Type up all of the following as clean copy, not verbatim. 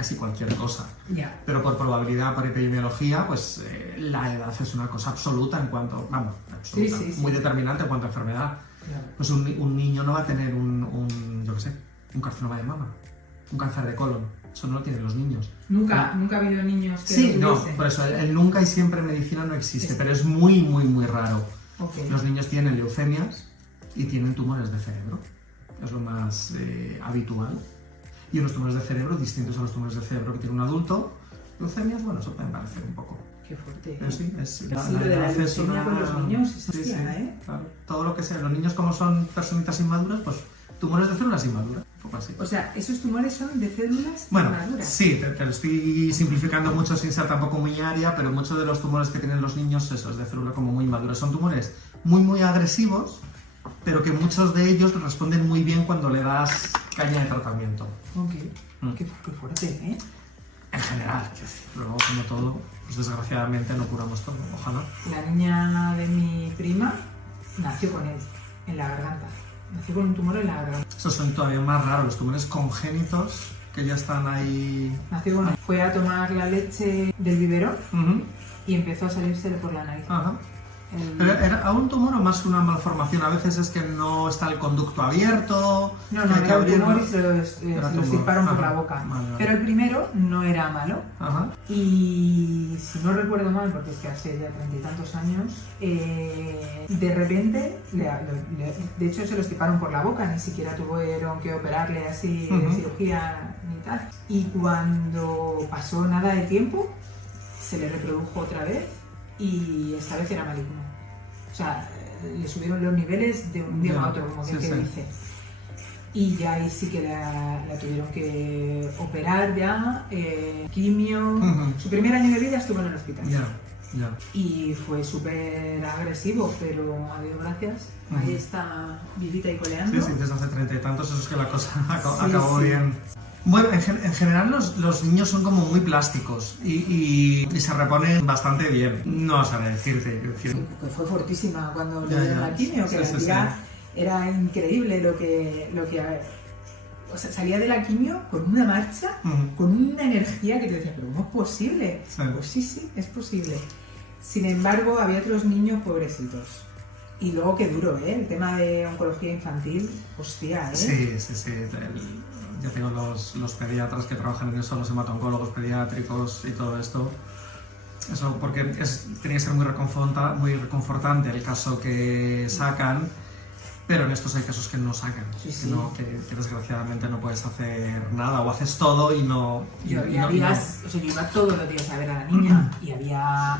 casi cualquier cosa. Ya. Pero por probabilidad, por epidemiología, pues la edad es una cosa absoluta en cuanto, vamos, absoluta, Sí, muy determinante en cuanto a enfermedad. Claro. Pues un niño no va a tener yo qué sé, un carcinoma de mama, un cáncer de colon. Eso no lo tienen los niños. Nunca ha habido niños que Sí, lo no, tuviesen. por eso el nunca y siempre en medicina no existe, Es- pero es muy, muy, muy raro. Okay. Los niños tienen leucemias y tienen tumores de cerebro. Es lo más habitual. Y unos tumores de cerebro distintos a los tumores de cerebro que tiene un adulto. Leucemias, bueno, eso pueden parecer un poco. Qué fuerte. Pero sí, Sí, lo de la leucemia con los niños es sí, hostia, ¿eh? Claro. Todo lo que sea. Los niños, como son personitas inmaduras, pues tumores de células inmaduras. Un poco así. O sea, esos tumores son de células Bueno, inmaduras. sí, te lo estoy simplificando mucho sin ser tampoco muy área, pero muchos de los tumores que tienen los niños, eso es de célula como muy inmaduras. Son tumores muy, muy agresivos, pero que muchos de ellos responden muy bien cuando le das caña de tratamiento. Ok. Qué fuerte, ¿eh? En general, quiero decir, luego como todo, pues desgraciadamente no curamos todo, ojalá. La niña de mi prima nació con él, en la garganta. Nació con un tumor en la garganta. Esos son todavía más raros, los tumores congénitos que ya están ahí. Nació con... Fue a tomar la leche del biberón Ujú. y empezó a salírsele por la nariz. Ajá. El- ¿Pero era un tumor o más una malformación? A veces es que no está el conducto abierto. No, que hay que era un abrirlo. tumor y se lo tumor. extirparon por Ajá. la boca. Vale, vale. Pero el primero no era malo. Ajá. Y si no recuerdo mal, porque es que hace ya 30 y tantos años, de repente, de hecho se lo extirparon por la boca, ni siquiera tuvieron que operarle así de Ujú. cirugía ni tal. Y cuando pasó nada de tiempo, se le reprodujo otra vez y esta vez era maligno. O sea, le subieron los niveles de un día Ya, a otro, como que sí, sí. dice. Y ya ahí sí que la tuvieron que operar ya, quimio. Ujú. Su primer año de vida estuvo en el hospital. Ya, ya. Y fue súper agresivo, pero a Dios gracias, ahí Ujú. está vivita y coleando. Sí, sí, desde hace 30 y tantos, eso es que la cosa Sí, acabó sí. bien. Bueno, en general los niños son como muy plásticos y se reponen bastante bien. No sabré decirte. quiero decir. Sí, que fue fortísima cuando le Ya, dieron ya. la quimio, que Sí, la sí, tía era increíble lo que o sea, salía de la quimio con una marcha, Ujú. con una energía que te decía, pero ¿cómo es posible? Sí. Pues sí, es posible. Sin embargo, había otros niños pobrecitos. Y luego qué duro, ¿eh? El tema de oncología infantil, hostia, ¿eh? Sí, sí, sí. Yo tengo los pediatras que trabajan en eso, los hematooncólogos pediátricos y todo esto. Eso porque tiene que ser muy reconfortante el caso que sacan, pero en estos hay casos que no sacan, Sí, sí. que desgraciadamente no puedes hacer nada o haces todo y no... Yo y no- y no- yo iba todos los días a ver a la niña y había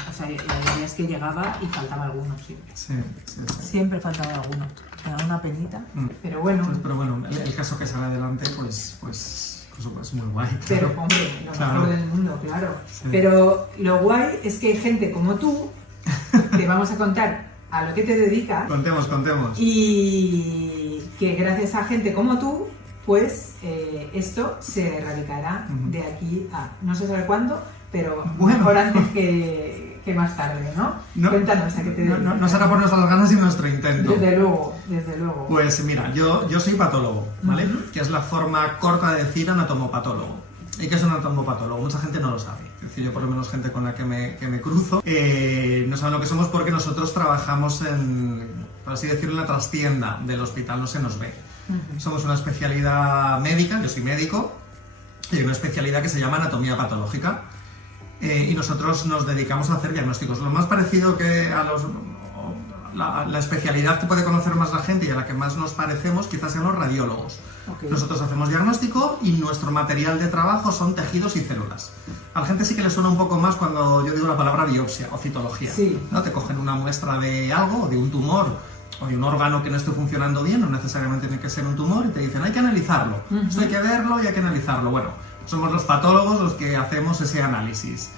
días que llegaba y faltaba alguno, sí. Sí, sí, sí. Siempre faltaba alguno. Me da una penita. Mm. Pero bueno, Entonces, pero bueno, el caso que sale adelante, pues es muy guay. claro. pero hombre, lo Claro. mejor del mundo, claro. Sí. Pero lo guay es que hay gente como tú, te vamos a contar a lo que te dedicas Contemos. y que gracias a gente como tú, pues esto se erradicará Ujú. de aquí a no sé sabe cuándo, pero Bueno. mejor antes que más tarde, ¿no? No, Cuéntanos a qué te dedicas. no será por nuestras ganas y nuestro intento. Desde luego, desde luego. Pues mira, yo soy patólogo, ¿vale? Ujú. Que es la forma corta de decir anatomopatólogo. ¿Y qué es un anatomopatólogo? Mucha gente no lo sabe. Es decir, yo por lo menos gente con la que me cruzo no saben lo que somos porque nosotros trabajamos por así decirlo, en la trastienda del hospital, no se nos ve. Ujú. Somos una especialidad médica, yo soy médico, y hay una especialidad que se llama anatomía patológica. Y nosotros nos dedicamos a hacer diagnósticos. Lo más parecido que a la especialidad que puede conocer más la gente y a la que más nos parecemos quizás sean los radiólogos. Ok. Nosotros hacemos diagnóstico y nuestro material de trabajo son tejidos y células. A la gente sí que le suena un poco más cuando yo digo la palabra biopsia o citología. Sí. ¿No? Te cogen una muestra de algo, de un tumor o de un órgano que no esté funcionando bien, no necesariamente tiene que ser un tumor, y te dicen hay que analizarlo, Ujú. esto hay que verlo y hay que analizarlo. Bueno, somos los patólogos los que hacemos ese análisis.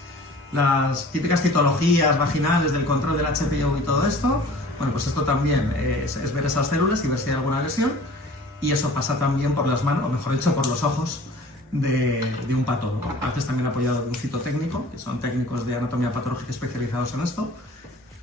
Las típicas citologías vaginales del control del HPV y todo esto, bueno, pues esto también es ver esas células y ver si hay alguna lesión, y eso pasa también por las manos, o mejor dicho, por los ojos de un patólogo. A veces también apoyado de un citotécnico, que son técnicos de anatomía patológica especializados en esto,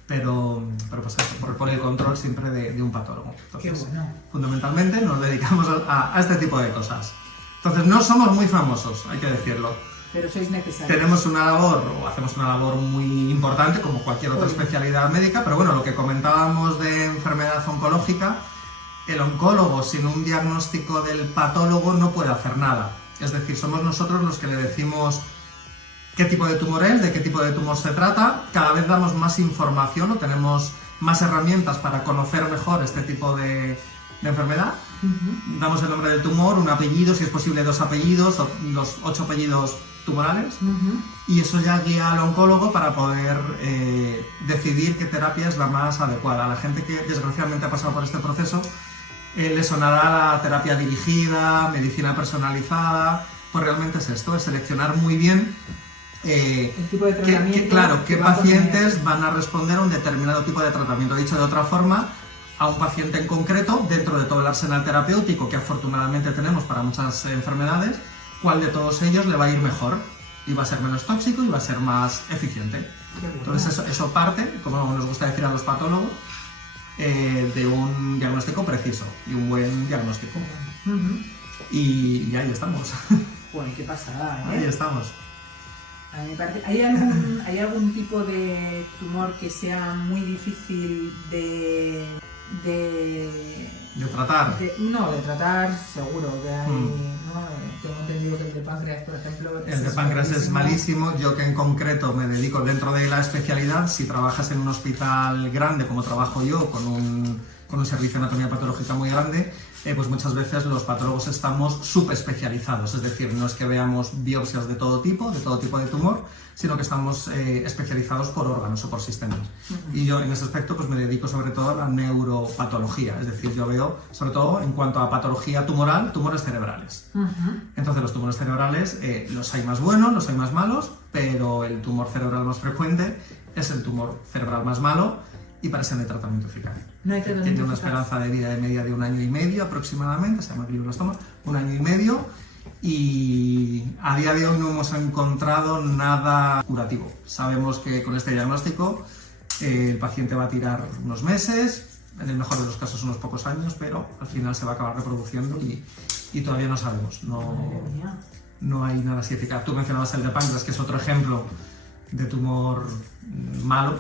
pero pues eso, por el control siempre de un patólogo. Qué Entonces, bueno. fundamentalmente nos dedicamos a este tipo de cosas. Entonces no somos muy famosos, hay que decirlo. Pero sois necesarios. Tenemos una labor, o hacemos una labor muy importante, como cualquier otra especialidad médica, pero bueno, lo que comentábamos de enfermedad oncológica, el oncólogo sin un diagnóstico del patólogo no puede hacer nada. Es decir, somos nosotros los que le decimos qué tipo de tumor es, de qué tipo de tumor se trata. Cada vez damos más información o tenemos más herramientas para conocer mejor este tipo de enfermedad. Damos el nombre del tumor, un apellido, si es posible 2 apellidos, o los 8 apellidos tumorales, y eso ya guía al oncólogo para poder decidir qué terapia es la más adecuada. A la gente que desgraciadamente ha pasado por este proceso le sonará la terapia dirigida, medicina personalizada. Pues realmente es esto, es seleccionar muy bien el tipo de tratamiento qué pacientes van a responder a un determinado tipo de tratamiento. Dicho de otra forma, a un paciente en concreto, dentro de todo el arsenal terapéutico que afortunadamente tenemos para muchas enfermedades, cuál de todos ellos le va a ir mejor y va a ser menos tóxico y va a ser más eficiente. Entonces eso parte, como nos gusta decir a los patólogos, de un diagnóstico preciso y un buen diagnóstico. Y ahí estamos. Bueno, qué pasada, ¿eh? Ahí estamos. A mí me parece, ¿hay algún tipo de tumor que sea muy difícil de tratar? De tratar seguro que hay, ¿no? Tengo entendido que el de páncreas, por ejemplo... El de páncreas es malísimo. Yo que en concreto me dedico dentro de la especialidad, si trabajas en un hospital grande como trabajo yo, con un servicio de anatomía patológica muy grande, pues muchas veces los patólogos estamos subespecializados, es decir, no es que veamos biopsias de todo tipo de tumor, sino que estamos especializados por órganos o por sistemas. Y yo en ese aspecto pues me dedico sobre todo a la neuropatología, es decir, yo veo sobre todo en cuanto a patología tumoral, tumores cerebrales. Entonces los tumores cerebrales los hay más buenos, los hay más malos, pero el tumor cerebral más frecuente es el tumor cerebral más malo, y para ese no hay tratamiento eficaz. Tiene una esperanza de vida de media de 1 año y medio aproximadamente, se llama glioblastoma, 1 año y medio, y a día de hoy no hemos encontrado nada curativo. Sabemos que con este diagnóstico el paciente va a tirar unos meses, en el mejor de los casos unos pocos años, pero al final se va a acabar reproduciendo y todavía no sabemos, no hay nada así eficaz. Tú mencionabas el de páncreas, que es otro ejemplo de tumor malo.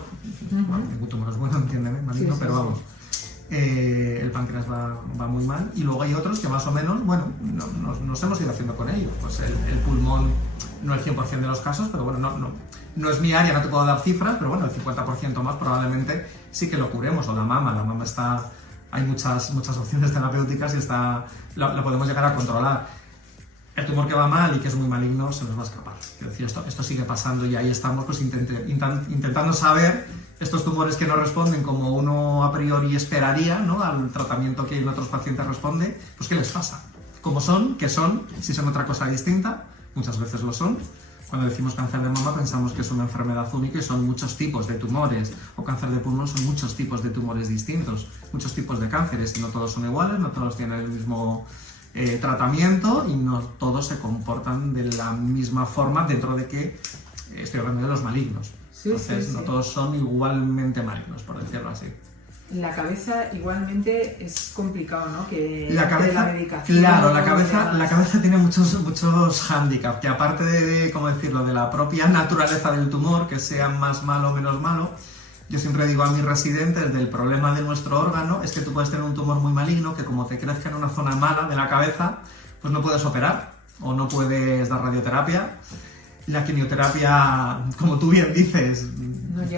Bueno, ningún tumor es bueno, entiéndeme, maligno, pero vamos, el páncreas va muy mal, y luego hay otros que más o menos, bueno, nos hemos ido haciendo con ello. Pues el pulmón, no el 100% de los casos, pero bueno, no es mi área, no te puedo dar cifras, pero bueno, el 50% más probablemente sí que lo curemos. O la mama está, hay muchas opciones terapéuticas y la podemos llegar a controlar. El tumor que va mal y que es muy maligno se nos va a escapar. Quiero decir, esto sigue pasando, y ahí estamos pues intentando saber estos tumores que no responden como uno a priori esperaría, ¿no?, al tratamiento que en otros pacientes responde, pues qué les pasa. ¿Cómo son? ¿Qué son? Si son otra cosa distinta, muchas veces lo son. Cuando decimos cáncer de mama pensamos que es una enfermedad única y son muchos tipos de tumores, o cáncer de pulmón son muchos tipos de tumores distintos, muchos tipos de cánceres, y no todos son iguales, no todos tienen el mismo tratamiento, y no todos se comportan de la misma forma, dentro de que estoy hablando de los malignos. Entonces no todos son igualmente malignos, por decirlo así. La cabeza igualmente es complicado, ¿no? Que la cabeza, la medicación, claro, la cabeza tiene muchos hándicaps, que aparte de, ¿cómo decirlo?, de la propia naturaleza del tumor, que sea más malo o menos malo. Yo siempre digo a mis residentes, del problema de nuestro órgano es que tú puedes tener un tumor muy maligno que, como te crezca en una zona mala de la cabeza, pues no puedes operar o no puedes dar radioterapia. La quimioterapia, como tú bien dices,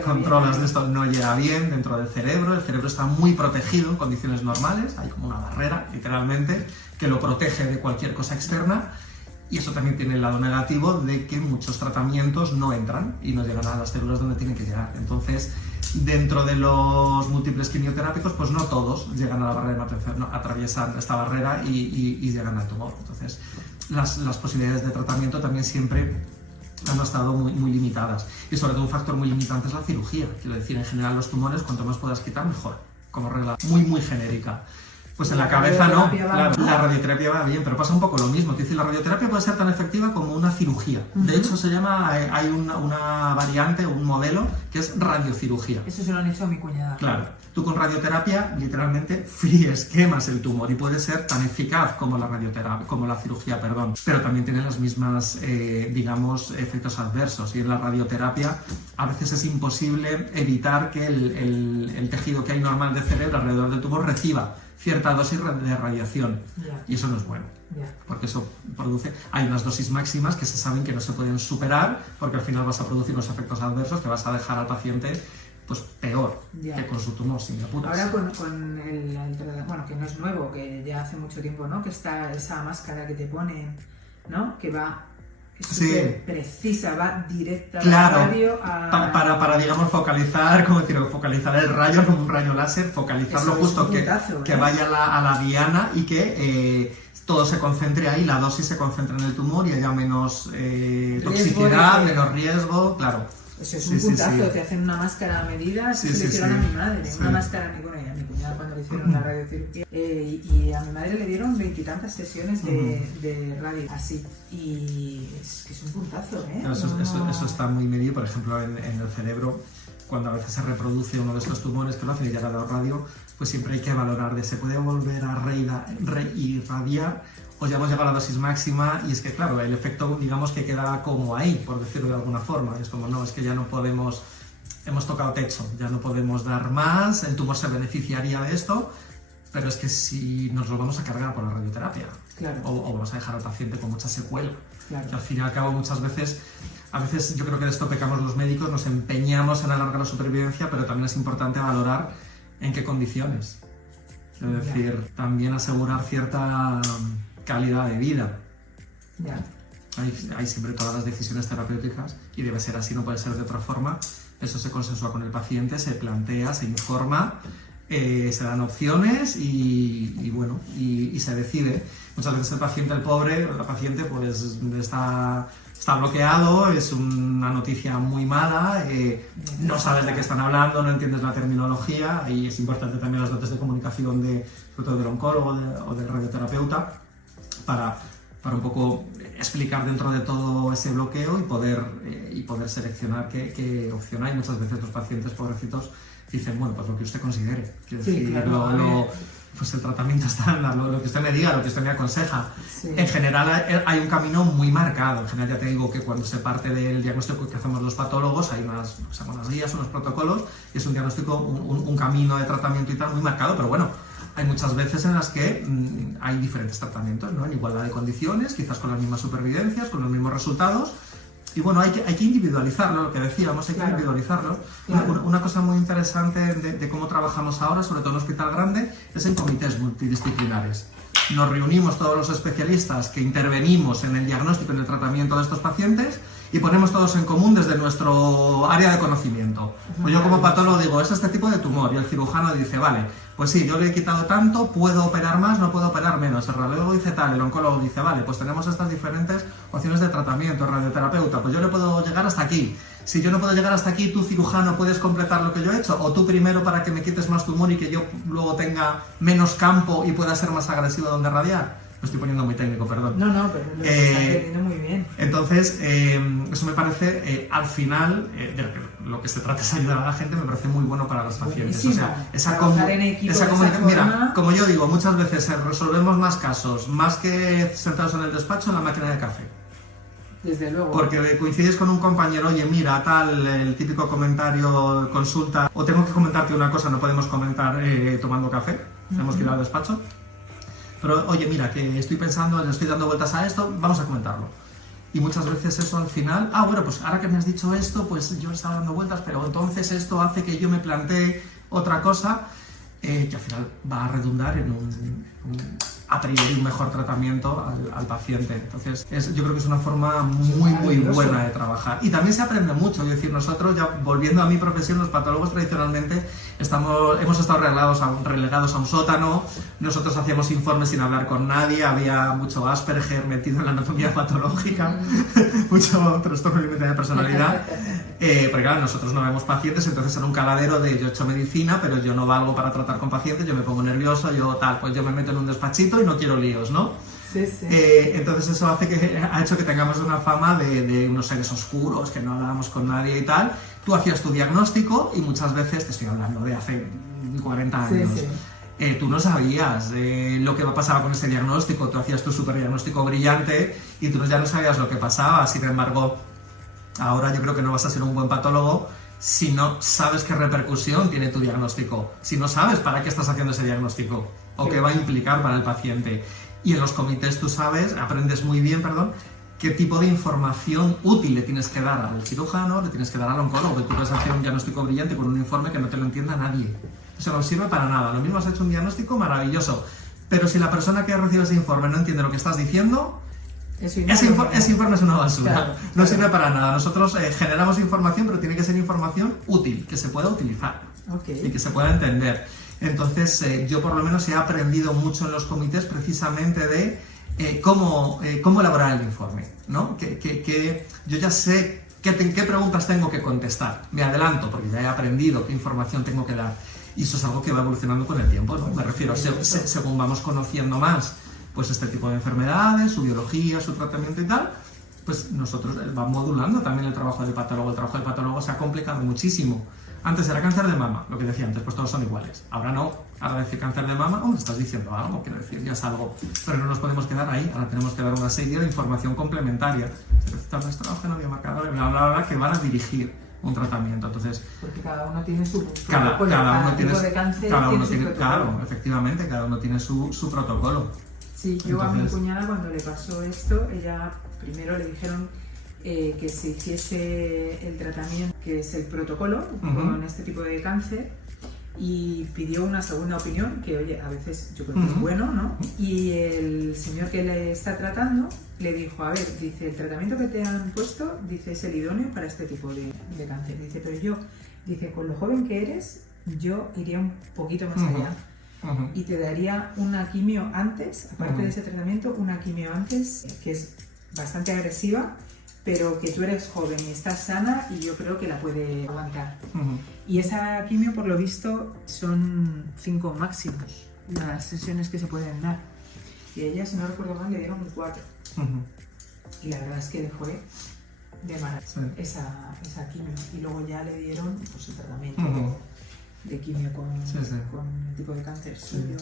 controlas de esto, no llega bien dentro del cerebro. El cerebro está muy protegido en condiciones normales, hay como una barrera, literalmente, que lo protege de cualquier cosa externa. Y eso también tiene el lado negativo de que muchos tratamientos no entran y no llegan a las células donde tienen que llegar. Entonces, dentro de los múltiples quimioterápicos, pues no todos llegan a la barrera, no atraviesan esta barrera y llegan al tumor. Entonces, las posibilidades de tratamiento también siempre han estado muy limitadas. Y sobre todo un factor muy limitante es la cirugía. Quiero decir, en general los tumores, cuanto más puedas quitar, mejor, como regla muy genérica. Pues en la cabeza no, radioterapia va la radioterapia va bien, pero pasa un poco lo mismo. Es decir, la radioterapia puede ser tan efectiva como una cirugía. De hecho, se llama, hay una variante, un modelo, que es radiocirugía. Eso se lo han hecho a mi cuñada. Claro, tú con radioterapia literalmente fríes, quemas el tumor y puede ser tan eficaz como la radioterapia, como la cirugía, perdón. Pero también tiene las mismas, digamos, efectos adversos. Y en la radioterapia a veces es imposible evitar que el tejido que hay normal del cerebro alrededor del tumor reciba cierta dosis de radiación. Y eso no es bueno. Porque eso produce... Hay unas dosis máximas que se saben que no se pueden superar porque al final vas a producir unos efectos adversos que vas a dejar al paciente pues peor que con su tumor, sin apuros. Ahora con bueno, que no es nuevo, que ya hace mucho tiempo, ¿no? Que está esa máscara que te ponen, ¿no? Que va súper precisa, va directa a la radio a... para digamos focalizar, como decir, focalizar el rayo como un rayo láser, focalizarlo justo que vaya a la diana y que todo se concentre ahí, la dosis se concentre en el tumor y haya menos toxicidad, menos riesgo, claro. Eso es un puntazo, te hacen una máscara a medida, se lo hicieron a mi madre, una máscara a mi cuñada cuando le hicieron la radiocirugía, y a mi madre le dieron 20 y tantas sesiones de radio, así, y es un puntazo, ¿eh? No, eso está muy medido, por ejemplo, en el cerebro, cuando a veces se reproduce uno de estos tumores que lo hacen y ya le ha dado radio, pues siempre hay que valorar de se puede volver a reirradiar o ya hemos llegado a la dosis máxima y es que claro, el efecto digamos que queda como ahí, por decirlo de alguna forma, es como no, es que ya no podemos, hemos tocado techo, ya no podemos dar más, el tumor se beneficiaría de esto, pero es que si nos lo vamos a cargar por la radioterapia o vamos a dejar al paciente con mucha secuela, que al fin y al cabo muchas veces, a veces yo creo que de esto pecamos los médicos, nos empeñamos en alargar la supervivencia, pero también es importante valorar en qué condiciones, es decir, también asegurar cierta calidad de vida. Hay siempre todas las decisiones terapéuticas y debe ser así, no puede ser de otra forma. Eso se consensúa con el paciente, se plantea, se informa, se dan opciones y bueno, y se decide. Muchas veces el paciente, el pobre, la paciente pues está bloqueado, es una noticia muy mala, no sabes de qué están hablando, no entiendes la terminología y es importante también las dotes de comunicación sobre todo del oncólogo o del radioterapeuta para un poco explicar dentro de todo ese bloqueo y poder seleccionar qué opción hay. Muchas veces los pacientes pobrecitos dicen, bueno, pues lo que usted considere. Quiero decir, pues el tratamiento estándar, lo que usted me diga, lo que usted me aconseja. En general hay un camino muy marcado. En general ya te digo que cuando se parte del diagnóstico que hacemos los patólogos hay unas guías, unos protocolos y es un diagnóstico, un camino de tratamiento y tal muy marcado, pero bueno, hay muchas veces en las que hay diferentes tratamientos, ¿no? En igualdad de condiciones, quizás con las mismas supervivencias, con los mismos resultados. Y bueno, hay que individualizarlo, lo que decíamos, hay que individualizarlo. Una cosa muy interesante de cómo trabajamos ahora, sobre todo en un hospital grande, es en comités multidisciplinares. Nos reunimos todos los especialistas que intervenimos en el diagnóstico y en el tratamiento de estos pacientes y ponemos todos en común desde nuestro área de conocimiento. Pues yo como patólogo digo, es este tipo de tumor y el cirujano dice, vale, pues sí, yo le he quitado tanto, puedo operar más, no puedo operar menos. El radiólogo dice tal, el oncólogo dice, vale, pues tenemos estas diferentes opciones de tratamiento, el radioterapeuta, pues yo le puedo llegar hasta aquí. Si yo no puedo llegar hasta aquí, tú cirujano puedes completar lo que yo he hecho, o tú primero para que me quites más tumor y que yo luego tenga menos campo y pueda ser más agresivo donde radiar. Me estoy poniendo muy técnico, perdón. No, pero lo está entendiendo muy bien. Entonces, eso me parece, al final, lo que se trata es ayudar a la gente, me parece muy bueno para los pacientes. O sea, esa comunicación. Mira, como yo digo, muchas veces resolvemos más casos, más que sentados en el despacho, en la máquina de café. Desde luego. Porque coincides con un compañero, oye, mira, tal, el típico comentario, consulta, o tengo que comentarte una cosa, no podemos comentar tomando café, tenemos que ir al despacho. Pero, oye, mira, que estoy pensando, le estoy dando vueltas a esto, vamos a comentarlo. Y muchas veces eso al final, bueno, pues ahora que me has dicho esto, pues yo estaba dando vueltas, pero entonces esto hace que yo me plantee otra cosa, que al final va a redundar en a priori un mejor tratamiento al paciente. Entonces, yo creo que es una forma muy buena de trabajar. Y también se aprende mucho, es decir, nosotros, ya volviendo a mi profesión, los patólogos tradicionalmente hemos estado relegados a un sótano, nosotros hacíamos informes sin hablar con nadie, había mucho Asperger metido en la anatomía patológica, mucho trastorno de límite de personalidad. Porque claro, nosotros no vemos pacientes, entonces en un caladero de yo he hecho medicina, pero yo no valgo para tratar con pacientes, yo me pongo nervioso, pues yo me meto en un despachito y no quiero líos, ¿no? Sí, sí. Entonces eso ha hecho que tengamos una fama de unos seres oscuros, que no hablábamos con nadie y tal. Tú hacías tu diagnóstico y muchas veces, te estoy hablando de hace 40 años, sí. Tú no sabías lo que pasaba con ese diagnóstico, tú hacías tu superdiagnóstico brillante y tú ya no sabías lo que pasaba. Sin embargo, ahora yo creo que no vas a ser un buen patólogo si no sabes qué repercusión tiene tu diagnóstico, si no sabes para qué estás haciendo ese diagnóstico o qué va a implicar para el paciente. Y en los comités tú aprendes muy bien, qué tipo de información útil le tienes que dar al cirujano, le tienes que dar al oncólogo, que tú puedes hacer un diagnóstico brillante con un informe que no te lo entienda nadie. Eso no sirve para nada. Lo mismo has hecho un diagnóstico maravilloso, pero si la persona que recibe ese informe no entiende lo que estás diciendo, ese informe es una basura, claro, no sirve para nada. Nosotros generamos información, pero tiene que ser información útil, que se pueda utilizar y que se pueda entender. Entonces, yo por lo menos he aprendido mucho en los comités precisamente de cómo elaborar el informe, ¿no? Yo ya sé qué preguntas tengo que contestar. Me adelanto, porque ya he aprendido qué información tengo que dar. Y eso es algo que va evolucionando con el tiempo, ¿no? Me refiero, según vamos conociendo más pues este tipo de enfermedades, su biología, su tratamiento y tal, pues nosotros vamos modulando también el trabajo del patólogo. El trabajo del patólogo se ha complicado muchísimo. Antes era cáncer de mama, lo que decía antes, pues todos son iguales. Ahora no, ahora decir cáncer de mama, estás diciendo algo, quiero decir, ya es algo. Pero no nos podemos quedar ahí, ahora tenemos que dar una serie de información complementaria. Se necesita un estrógeno, biomarcador, bla, bla, bla, que van a dirigir un tratamiento. Entonces, porque cada uno tiene su cada uno tiene, tipo de cáncer cada uno tiene tiene, claro, efectivamente, cada uno tiene su protocolo. Sí, yo a mi cuñada cuando le pasó esto, ella primero le dijeron que se hiciese el tratamiento, que es el protocolo con este tipo de cáncer, y pidió una segunda opinión, que oye, a veces yo creo que es bueno, ¿no? Y el señor que le está tratando le dijo, a ver, dice, el tratamiento que te han puesto, dice, es el idóneo para este tipo de cáncer. Dice, pero yo, dice, con lo joven que eres, yo iría un poquito más allá. Y te daría una quimio antes, aparte de ese tratamiento, una quimio antes, que es bastante agresiva, pero que tú eres joven y estás sana y yo creo que la puede aguantar. Y esa quimio, por lo visto, son 5 máximos las sesiones que se pueden dar. Y a ella, si no recuerdo mal, le dieron 4. Y la verdad es que le fue de maravilla esa quimio. Y luego ya le dieron pues, el tratamiento de quimio con el tipo de cáncer suyo.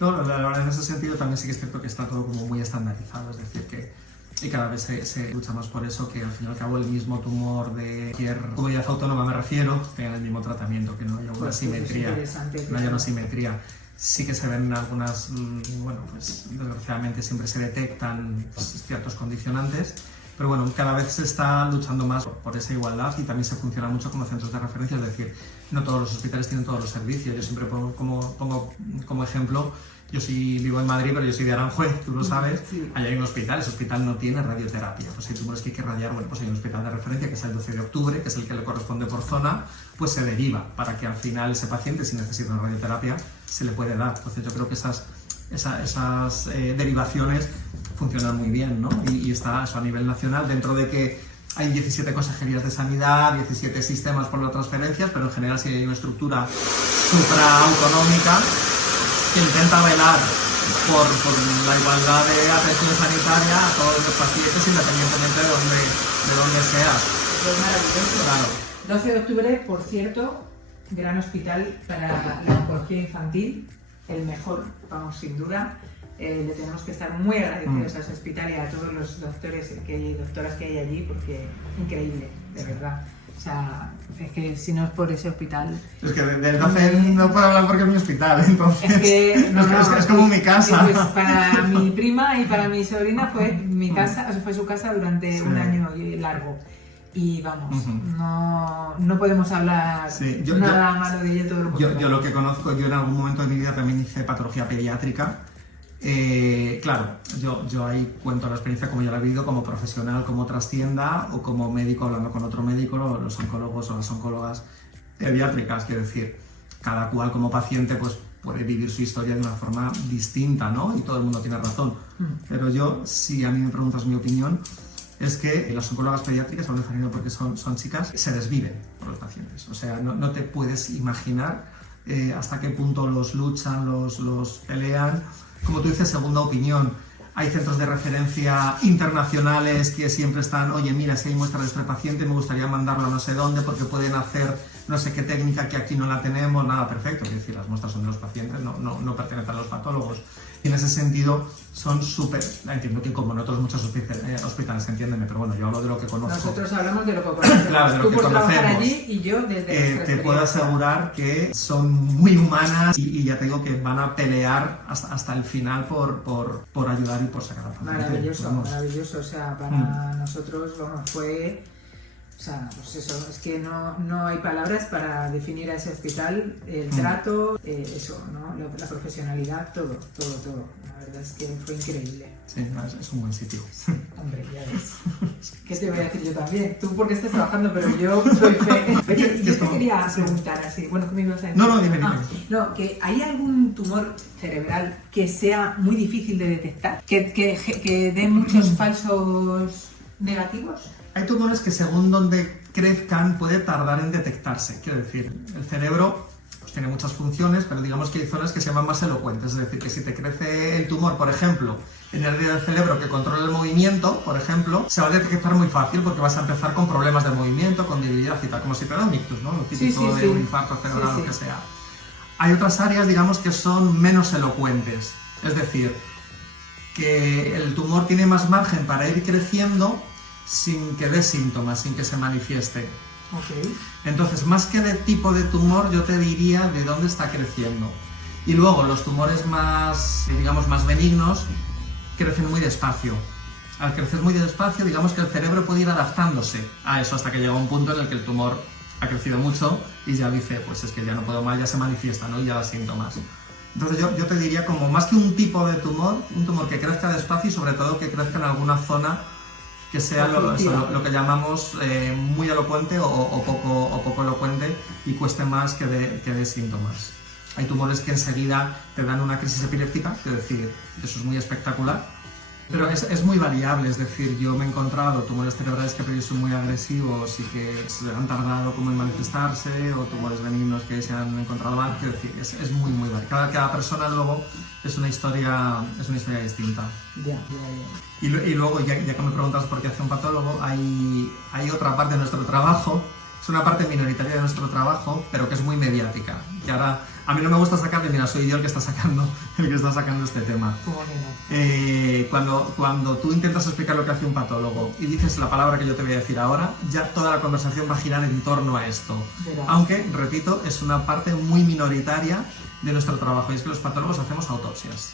No, la verdad, en ese sentido también sí que es cierto que está todo como muy estandarizado, es decir, que y cada vez se lucha más por eso, que al fin y al cabo el mismo tumor de cualquier comunidad autónoma, me refiero, tenga el mismo tratamiento, que no haya una simetría, no haya una simetría. Sí que se ven algunas, bueno, pues desgraciadamente siempre se detectan ciertos condicionantes, pero bueno, cada vez se está luchando más por esa igualdad y también se funciona mucho como centros de referencia, es decir, no todos los hospitales tienen todos los servicios. Yo siempre pongo como ejemplo, yo vivo en Madrid, pero yo soy de Aranjuez, tú lo sabes, allá hay un hospital, ese hospital no tiene radioterapia, pues hay tumores que hay que radiar, bueno, pues hay un hospital de referencia que es el 12 de octubre, que es el que le corresponde por zona, pues se deriva para que al final ese paciente, si necesita una radioterapia, se le puede dar. Entonces yo creo que esas derivaciones funcionan muy bien, ¿no? Y está eso a nivel nacional, dentro de que hay 17 consejerías de sanidad, 17 sistemas por las transferencias, pero en general sí hay una estructura supraautonómica que intenta velar por la igualdad de atención sanitaria a todos los pacientes, independientemente de dónde sea. Es maravilloso. Claro. 12 de octubre, por cierto, gran hospital para la oncología infantil, el mejor, vamos, sin duda. Le tenemos que estar muy agradecidos a ese hospital y a todos los doctores y doctoras que hay allí, porque increíble, de verdad. O sea, es que si no es por ese hospital... Es que del 12 no puedo hablar porque es mi hospital, entonces... Es que es como mi casa. Pues para mi prima y para mi sobrina fue mi casa, fue su casa durante un año largo. Y vamos, no podemos hablar nada malo de ello todo lo contrario. Yo lo que conozco, yo en algún momento de mi vida también hice patología pediátrica. Claro, yo ahí cuento la experiencia como yo la he vivido, como profesional, como trastienda o como médico hablando con otro médico, los oncólogos o las oncólogas pediátricas. Quiero decir, cada cual como paciente pues puede vivir su historia de una forma distinta, ¿no? Y todo el mundo tiene razón. Pero yo, si a mí me preguntas mi opinión, es que las oncólogas pediátricas, porque son chicas, se desviven por los pacientes. O sea, no te puedes imaginar hasta qué punto los luchan, los pelean. Como tú dices, segunda opinión. Hay centros de referencia internacionales que siempre están, oye, mira, si hay muestra de este paciente, me gustaría mandarlo a no sé dónde porque pueden hacer no sé qué técnica que aquí no la tenemos, nada, perfecto. Es decir, las muestras son de los pacientes, no pertenecen a los patólogos. Y en ese sentido son súper... Entiendo que como en otros muchos hospitales, entiéndeme, pero bueno, yo hablo de lo que conozco. Nosotros hablamos de lo que conocemos. Claro, de lo Tú que por conocemos. trabajar allí y yo desde te puedo asegurar que son muy humanas y ya te digo que van a pelear hasta el final por ayudar y por sacar a la paciente. Maravilloso, maravilloso. O sea, para nosotros, vamos, fue... O sea, pues eso, es que no hay palabras para definir a ese hospital, el trato, eso, ¿no? La profesionalidad, todo. La verdad es que fue increíble. Sí, es un buen sitio. Hombre, ya ves. ¿Qué te voy a decir yo también? Tú porque estás trabajando, pero yo doy fe. Oye, yo te quería preguntar así, bueno, ¿qué me ibas a decir? No, dime. No, que ¿hay algún tumor cerebral que sea muy difícil de detectar? ¿Que dé muchos falsos negativos? Hay tumores que según donde crezcan puede tardar en detectarse. Quiero decir, el cerebro pues, tiene muchas funciones, pero digamos que hay zonas que se llaman más elocuentes. Es decir, que si te crece el tumor, por ejemplo, en el área del cerebro que controla el movimiento, por ejemplo, se va a detectar muy fácil porque vas a empezar con problemas de movimiento, con debilidad y tal, como si fuera un ictus, ¿no? Lo típico de un infarto cerebral o lo que sea. Hay otras áreas, digamos, que son menos elocuentes. Es decir, que el tumor tiene más margen para ir creciendo sin que dé síntomas, sin que se manifieste. Okay. Entonces, más que de tipo de tumor, yo te diría de dónde está creciendo. Y luego, los tumores más, digamos, más benignos, crecen muy despacio. Al crecer muy despacio, digamos que el cerebro puede ir adaptándose a eso hasta que llega un punto en el que el tumor ha crecido mucho y ya dice, pues es que ya no puedo más, ya se manifiesta, ¿no? Y ya da síntomas. Entonces yo te diría como más que un tipo de tumor, un tumor que crezca despacio y sobre todo que crezca en alguna zona que sea lo que llamamos muy elocuente o poco elocuente y cueste más que dé síntomas. Hay tumores que enseguida te dan una crisis epiléptica, es decir, eso es muy espectacular, pero es muy variable. Es decir, yo me he encontrado tumores cerebrales que son muy agresivos y que se han tardado como en manifestarse, o tumores benignos que se han encontrado mal. Es decir, es muy variable. Cada persona luego es una historia distinta. Ya. Y luego, ya que me preguntas por qué hace un patólogo, hay otra parte de nuestro trabajo, es una parte minoritaria de nuestro trabajo, pero que es muy mediática. Y ahora, a mí no me gusta sacarle, mira, soy yo el que está sacando este tema. Cuando tú intentas explicar lo que hace un patólogo y dices la palabra que yo te voy a decir ahora, ya toda la conversación va a girar en torno a esto. Verás. Aunque, repito, es una parte muy minoritaria de nuestro trabajo, y es que los patólogos hacemos autopsias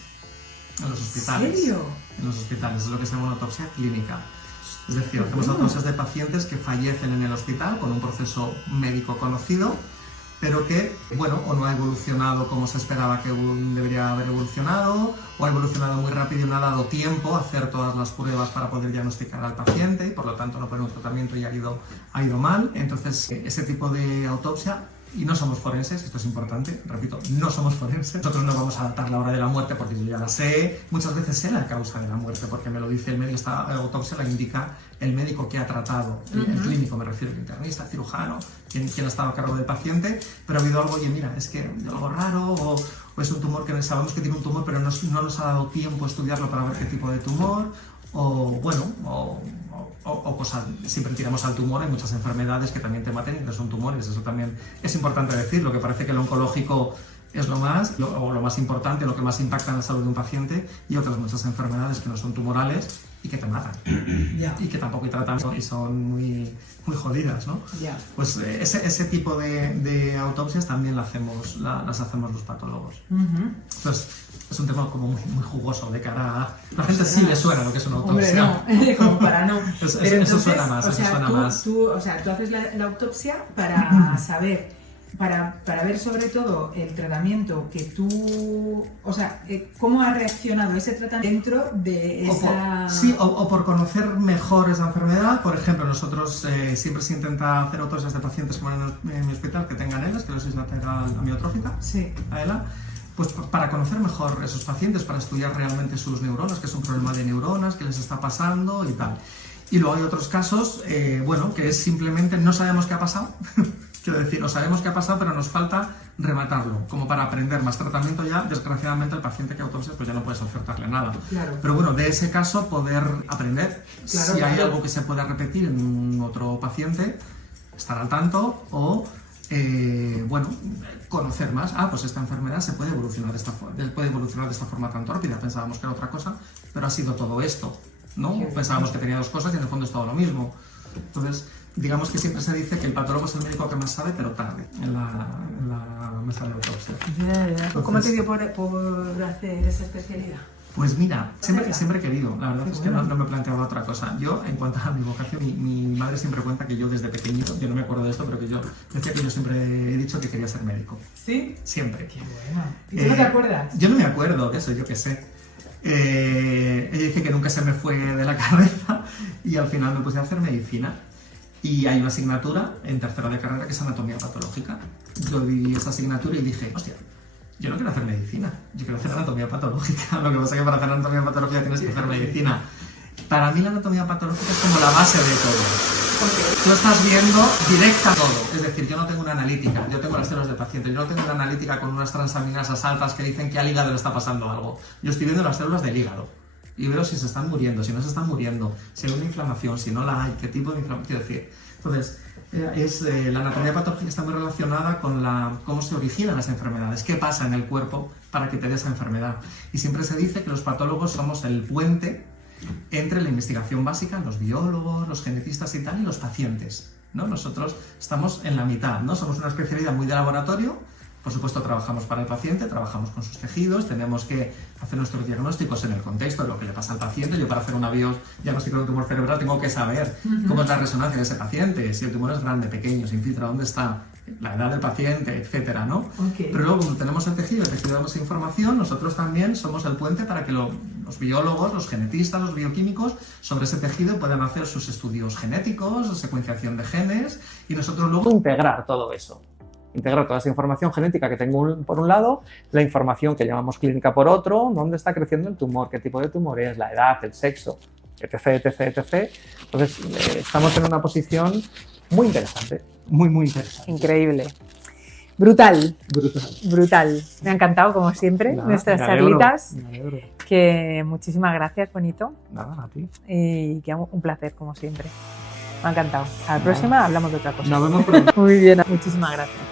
en los hospitales. ¿En serio? En los hospitales, es lo que se llama una autopsia clínica. Es decir, hacemos autopsias de pacientes que fallecen en el hospital con un proceso médico conocido, pero que, bueno, o no ha evolucionado como se esperaba que debería haber evolucionado, o ha evolucionado muy rápido y no ha dado tiempo a hacer todas las pruebas para poder diagnosticar al paciente y por lo tanto no pone un tratamiento y ha ido mal. Entonces, ese tipo de autopsia, y no somos forenses, esto es importante, repito, no somos forenses, nosotros no vamos a datar la hora de la muerte porque yo ya la sé, muchas veces sé la causa de la muerte porque me lo dice el médico, esta autopsia la indica el médico que ha tratado, el clínico me refiero, el internista, el cirujano, quien ha estado a cargo del paciente, pero ha habido algo, oye mira, es que algo raro, o es un tumor que sabemos que tiene un tumor pero no nos ha dado tiempo a estudiarlo para ver qué tipo de tumor, o cosas, siempre tiramos al tumor, hay muchas enfermedades que también te maten y que son tumores, eso también es importante decirlo, que parece que el oncológico es lo más importante, lo que más impacta en la salud de un paciente, y otras muchas enfermedades que no son tumorales y que te matan, y que tampoco hay tratamiento y son muy jodidas, ¿no? Pues ese tipo de autopsias también las hacemos los patólogos. Entonces, es un tema como muy jugoso de cara a... La gente sí le suena lo que es una autopsia. Hombre, no, como para no. Pero entonces, eso suena más, tú haces la autopsia para saber para ver sobre todo el tratamiento que tú, o sea, cómo ha reaccionado ese tratamiento dentro de esa... O por conocer mejor esa enfermedad. Por ejemplo, nosotros siempre se intenta hacer autopsias de pacientes que van en mi hospital que tengan ELA, esclerosis lateral amiotrófica, sí. AELA, pues para conocer mejor esos pacientes, para estudiar realmente sus neuronas, que es un problema de neuronas, qué les está pasando y tal. Y luego hay otros casos, bueno, que es simplemente no sabemos qué ha pasado. Quiero decir, no sabemos qué ha pasado, pero nos falta rematarlo, como para aprender más tratamiento ya. Desgraciadamente, el paciente que autopsia, pues ya no puedes ofertarle nada. Claro. Pero bueno, de ese caso poder aprender. Claro, si hay algo que se pueda repetir en otro paciente, estar al tanto o, bueno, conocer más. Ah, pues esta enfermedad se puede evolucionar de esta forma tan tórpida. Pensábamos que era otra cosa, pero ha sido todo esto, ¿no? Pensábamos que tenía dos cosas y en el fondo es todo lo mismo. Entonces, digamos que siempre se dice que el patólogo es el médico que más sabe, pero tarde, en la mesa de autopsia. Entonces, ¿cómo te dio por hacer esa especialidad? Pues mira, siempre he querido, la verdad es que no me planteaba otra cosa. Yo, en cuanto a mi vocación, mi madre siempre cuenta que yo desde pequeñito, yo no me acuerdo de esto, pero que yo decía que yo siempre he dicho que quería ser médico. ¿Sí? Siempre. Qué bueno. ¿Y tú no te acuerdas? Yo no me acuerdo de eso, yo qué sé. Ella dice que nunca se me fue de la cabeza y al final me puse a hacer medicina. Y hay una asignatura en tercero de carrera que es anatomía patológica. Yo vi esa asignatura y dije, hostia, yo no quiero hacer medicina, yo quiero hacer anatomía patológica. Lo que pasa es que para hacer anatomía patológica tienes que hacer medicina. Para mí la anatomía patológica es como la base de todo. Tú estás viendo directa todo. Es decir, yo no tengo una analítica, yo tengo las células del paciente. Yo no tengo una analítica con unas transaminasas altas que dicen que al hígado le está pasando algo. Yo estoy viendo las células del hígado. Y veo si se están muriendo, si no se están muriendo, si hay una inflamación, si no la hay, qué tipo de inflamación. Quiero decir, entonces, la anatomía patológica está muy relacionada con cómo se originan las enfermedades, qué pasa en el cuerpo para que te dé esa enfermedad. Y siempre se dice que los patólogos somos el puente entre la investigación básica, los biólogos, los genetistas y tal, y los pacientes, ¿no? Nosotros estamos en la mitad, ¿no? Somos una especialidad muy de laboratorio. Por supuesto, trabajamos para el paciente, trabajamos con sus tejidos, tenemos que hacer nuestros diagnósticos en el contexto de lo que le pasa al paciente. Yo para hacer un diagnóstico de un tumor cerebral tengo que saber cómo es la resonancia de ese paciente, si el tumor es grande, pequeño, se infiltra, dónde está, la edad del paciente, etcétera, ¿no? Okay. Pero luego, cuando tenemos el tejido damos información, nosotros también somos el puente para que los biólogos, los genetistas, los bioquímicos sobre ese tejido puedan hacer sus estudios genéticos, secuenciación de genes, y nosotros luego integrar todo eso. Integrar toda esa información genética que tengo por un lado, la información que llamamos clínica por otro, dónde está creciendo el tumor, qué tipo de tumor es, la edad, el sexo, etc, etc, etc. Entonces, estamos en una posición muy interesante, muy interesante. Increíble. Brutal. Brutal. Brutal. Me ha encantado, como siempre, Nada, nuestras me alegro, charlitas. me alegro. Que muchísimas gracias, Bonito. Nada, a ti. Y que un placer, como siempre. Me ha encantado. A la próxima hablamos de otra cosa. Nos vemos pronto. Muy bien, muchísimas gracias.